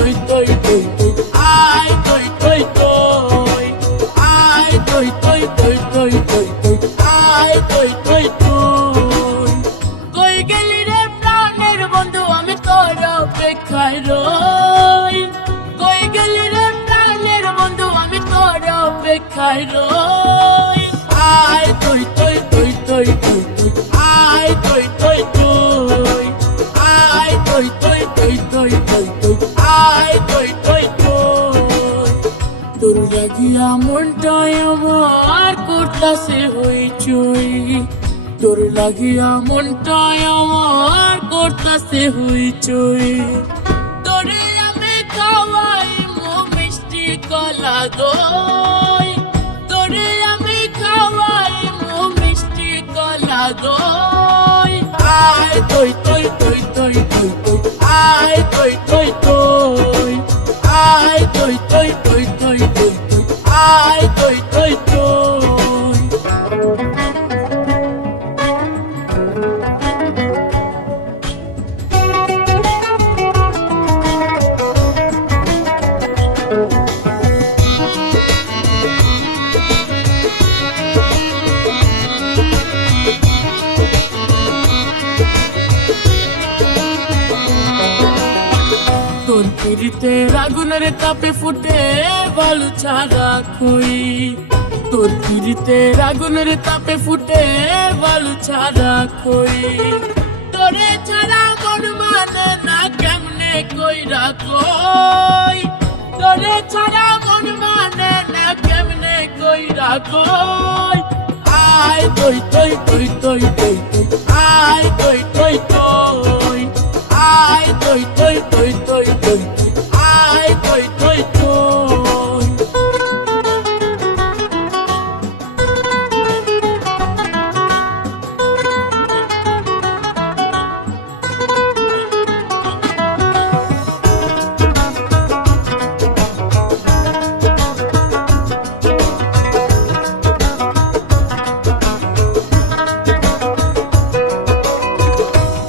তৈ তৈ তৈ তৈ আয় তৈ তৈ তৈ আয় তৈ তৈ তৈ তৈ তৈ তৈ আয় তৈ তৈ তৈ কই গেলি রে প্রাণের বন্ধু আমি তোর অপেক্ষায় রই কই গেলি রে প্রাণের বন্ধু আমি তোর অপেক্ষায় রই আয় তৈ তৈ তৈ তৈ তৈ তৈ আয় তৈ তৈ তৈ আয় তৈ তৈ তৈ তৈ তৈ তৈ আয় তৈ তৈ তৈ তোর লাগিয়া মনটাই আমার করতাছে হইচই তোর লাগিয়া মনটাই আমার করতাছে হইচই তোরে আমি খাওয়াই মো মিষ্টি কলা দই তোরে আমি খাওয়াই মো মিষ্টি কলা দই আয় তৈ তৈ তৈ তৈ তৈ তৈ আয় তৈ তৈ তৈ আয় তৈ তৈ তৈ তৈ তৈ তৈ আয় তৈ তৈ তৈ তোর পিরিতের আগুনের তাপে ফুটে বালু ছাড়া খই তোর পিরিতের আগুনের তাপে ফুটে বালু ছাড়া খই তোরে ছাড়া মন মানে না কেমনে কইরা কই তোরে ছাড়া মন মানে না কেমনে কইরা কই আয় তৈ তৈ তৈ তৈ তৈ তৈ আয় তৈ তৈ তৈ আয় তৈ তৈ তৈ তৈ তৈ তৈ আয় তৈ তৈ তৈ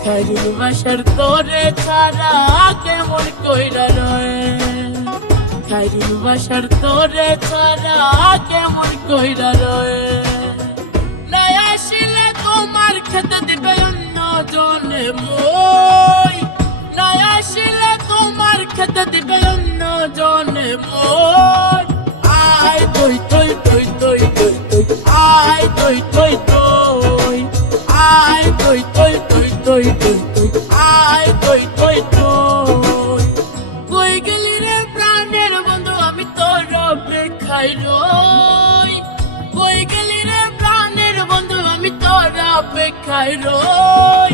খাইরুল বাসার তোরে ছাড়া কেমন কইরা রয়ে খাইরুল বাসার তোরে ছাড়া কেমন কইরা রয়ে নাই আসিলে তোমার খেতে দিবে অন্য জনে মই নাই আসিলে তোমার খেতে দিবে অন্য জনে মই আয় তৈ তৈ তৈ তৈ তৈ তৈ আয় তৈ তৈ তৈ আয় তৈ তৈ তৈ তৈ তৈ তৈ আয় তৈ তৈ তৈ কই গেলি রে প্রাণের বন্ধু আমি তোর অপেক্ষায় রই কই গেলি রে প্রাণের বন্ধু আমি তোর অপেক্ষায় রই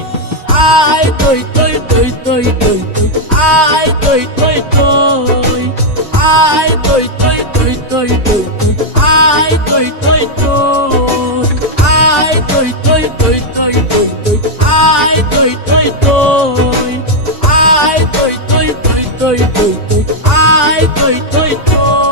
আয় তৈ তৈ তৈ তৈ তৈ তৈ আয় তৈ তৈ তৈ আয় তৈ তৈ তৈ তৈ তৈ তৈ আয় তৈ তৈ তৈ আয় তৈ তৈ তৈ তৈ তৈ তৈ আয় তৈ তৈ তৈ আয় তৈ তৈ তৈ তৈ তৈ তৈ আয় তৈ তৈ তৈ